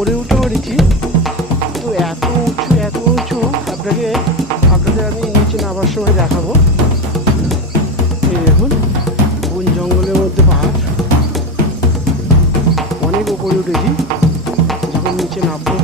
ওপরে উঠে পড়েছি, তো এত উঁচু আপনাদের আমি নিচে নামার সময় দেখাবো। এই দেখুন বন জঙ্গলের মধ্যে পাহাড়, অনেক উপরে উঠেছি, যখন নিচে নামবো